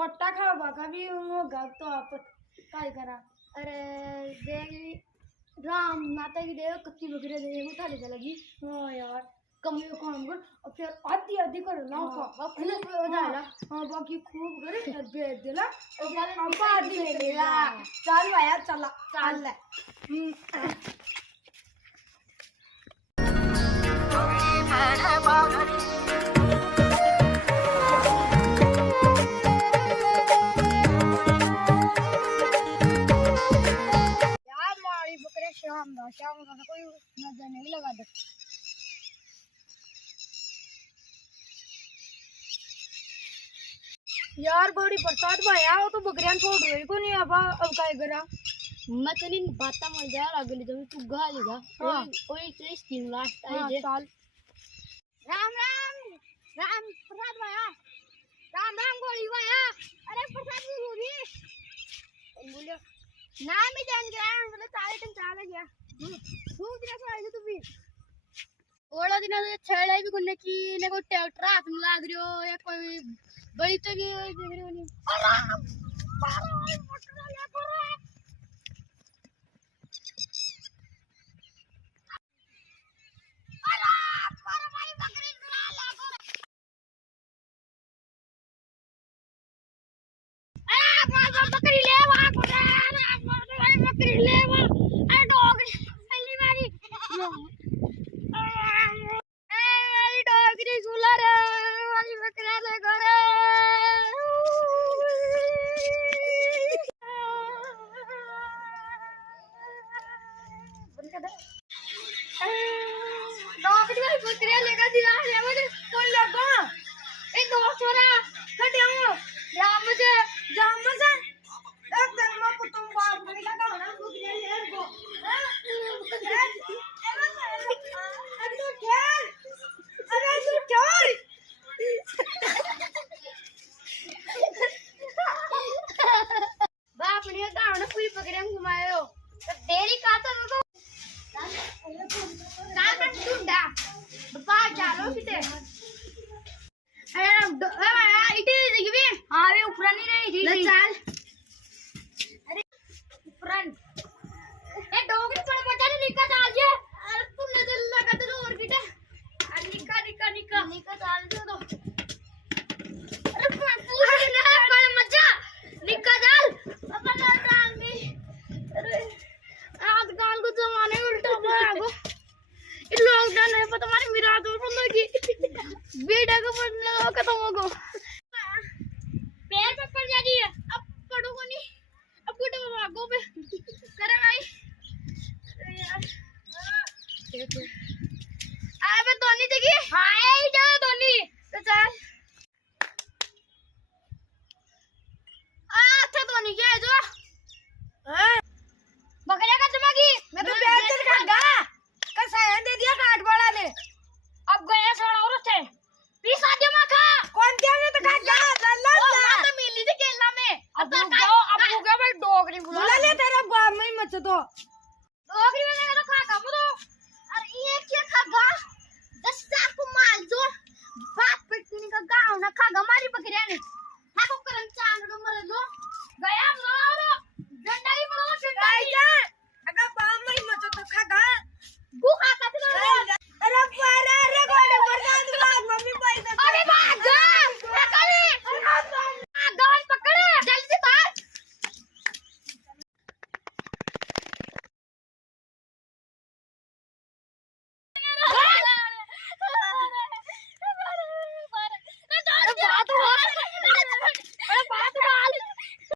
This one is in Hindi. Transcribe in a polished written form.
रोटा खाओ बाका भी वो गप तो आप काय करा। अरे देख राम माता की देव कच्ची बकरी दे उठा ले लगी। हाँ यार कम काम कर और फिर आधी आधी कर ना खूब हो जाएगा। हाँ बाकी खूब करे फिर बेच देला और फिर आधी ले लेला। चल आया चला चल ले। शाम का कोई नजर नहीं लगा दे यार बड़ी बरसात भाया वो तो बकरियां छोड़ रही को नहीं अब काय करा मैं तो नहीं बाता मर जा अगली जब तू गा लेगा कोई चीज तीन लास्ट आई साल राम राम राम प्रसाद भाया राम राम गोली भाया अरे प्रसाद गोली बोलियो नाम ही जान गया मतलब सारे दिन चाला गया खूब दिन से आए तू भी ओला दिन छेड़ा भी कोने की ने को ट्रैक्टर हाथ में लाग रियो या कोई बड़ी तो की देख रियो नहीं अरे बारा मोटर ले करे अरे बारा भाई बकरी ला करे अरे बारा बकरी ले वा करे बकरी ले वा अरे डोगरी पहली बारी अरे डोगरी झूला रे वाली बकरा ले करे डोगरी वाली बकरा लेगा दिला है मुझे कौन लगा एक दो छोरा हटियो राम मुझे जाम मजा एक दिन में कुतुम बाप ने लगा ना बकरा ले गो बाप ने गाँव ने पूरी पकड़े घुमायो तो देरी का तो काल पर टूटा बाप चालो किते अरे इटे दिखबी हां वे ऊपर नहीं रही थी चल अरे ऊपर ए डोगरी पर पता नहीं निका डाल जे अरे तुमने दिल लगा तो और किटे अरे निका डाल दो तो अरे पूरा ना पर मजा निका डाल अपन डाल दी अरे आजकल को जमाने उल्टा पड़ा गो इन लोग ना नहीं पता हमारी मेरा तो बंद होगी बेटा को पढ़ना खत्म हो गो पैर पे पड़ जा रही है अब पढ़ोगे नहीं अब कुछ भागो पे करे भाई यार अबे धोनी देखिए हाय जा धोनी तो चल अच्छा धोनी क्या है जो